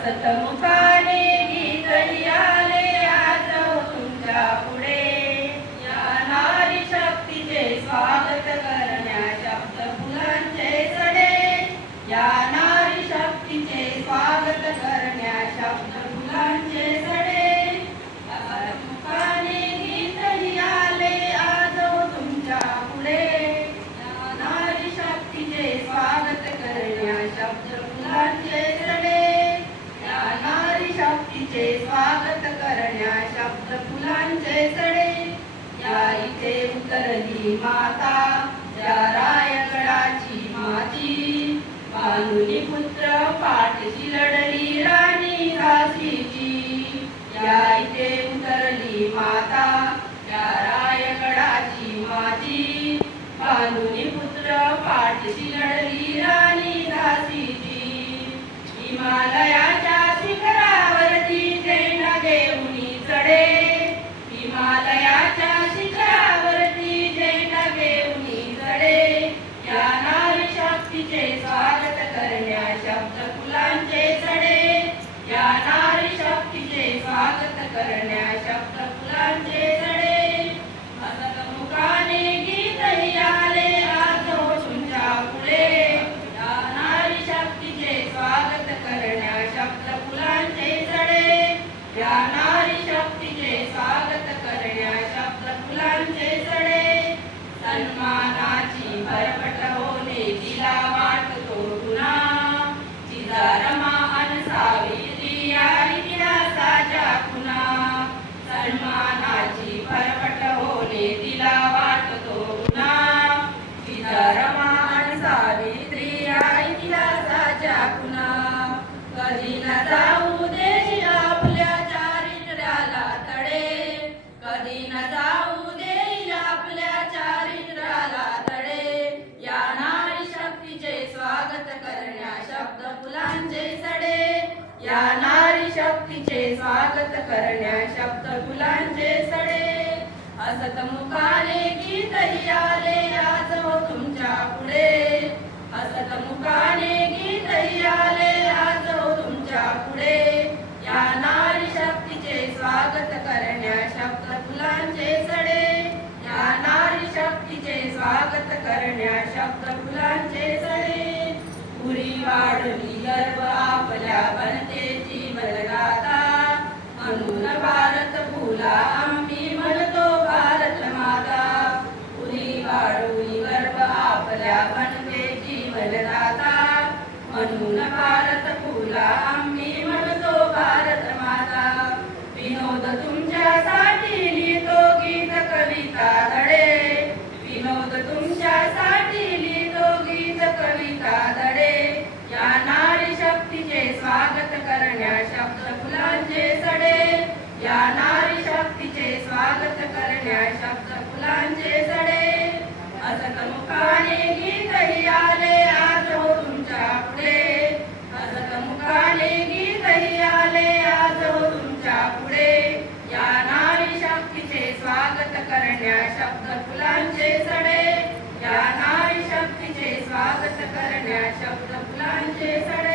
सतमुखाने गीत आले आज तुमच्या पुढे. या नारी शक्तीचे स्वागत करण्या शब्द फुलांचे सडे. या नारी शक्तीचे स्वागत करण्या शब्द फुलांचे सडे. सतमुखाने गीत आले आज तुमच्या पुढे. या नारी शक्तीचे स्वागत करण्या शब्द फुलांचे सडे. शक्तीचे स्वागत करण्या शब्द फुलांचे सडे. या इथे उतरली माता या रायगडाची माझी. भानुनी पुत्र पाठशी लढली राणी झाशीची. या इथे उतरली माता या रायगडाची माझी. भानुनी पुत्र पाठशी लढली राणी झाशीची. हिमालयाच्या शिखरावरती झेंडा घेऊनी चढे. हिमालयाच्या शिखरावरती झेंडा घेऊनी चढे. या नारी शक्तीचे स्वागत करण्या शब्द फुलांचे सडे. या नारी शक्तीचे स्वागत करण्या शब्द फुलांचे सडे. हसतमुखाने गीत आले आज तुमच्या पुढे. या नारी शक्तीचे स्वागत करण्या शब्द फुलांचे सडे. या नारी शक्तीचे स्वागत करण्या शब्द फुलांचे सडे. सन्मानाची भरभट होणे तिला वाटतो गुन्हा. जिजारमा अन सावित्री या इतिहासाच्या खुणा. सन्मानाची भरभट होणे तिला वाटतो गुन्हा. जिजारमा अन सावित्री या इतिहासाच्या खुणा. कधी न जाऊ देईल आपल्या चारित्र्याला तडे. कधी न जाऊ देईल आपल्या चारित्र्याला तडे. या नारी शक्तीचे स्वागत करण्या शब्द फुलांचे सडे. या नारी शक्तीचे स्वागत करण्या शब्द फुलांचे सडे. हसतमुखाने गीत आले आज तुमच्या पुढे. हसतमुखाने गीत आले आज तुमच्या पुढे. या नारी शक्तीचे स्वागत करण्या शब्द फुलांचे सडे. या नारी शक्तीचे स्वागत करण्या शब्द फुलांचे सडे. पुरी वाढली गर्भ आपल्या बनतेची बलगाता. म्हणून भारत फुला आम्ही म्हणतो भारत माता. पुरी वाढली गर्भ आपल्या बनतेची बलगाता. म्हणून भारत फुला आम्ही म्हणतो भारत माता. विनोद तुमच्यासाठी लिहितो गीत कविता धडे. विनोद तुमच्यासाठी लिहितो गीत कविता धडे. या नारी शक्तीचे स्वागत करण्या शब्द फुलांचे सडे. या नारी शक्तीचे स्वागत करण्या शब्द फुलांचे सडे. हसतमुखाने गीत आले आज तुमच्या पुढे. हसतमुखाने गीत आले आज तुमच्या पुढे. या नारी शक्तीचे स्वागत करण्या शब्द फुलांचे सडे. या नारी शक्तीचे स्वागत करण्या शब्द फुलांचे सडे.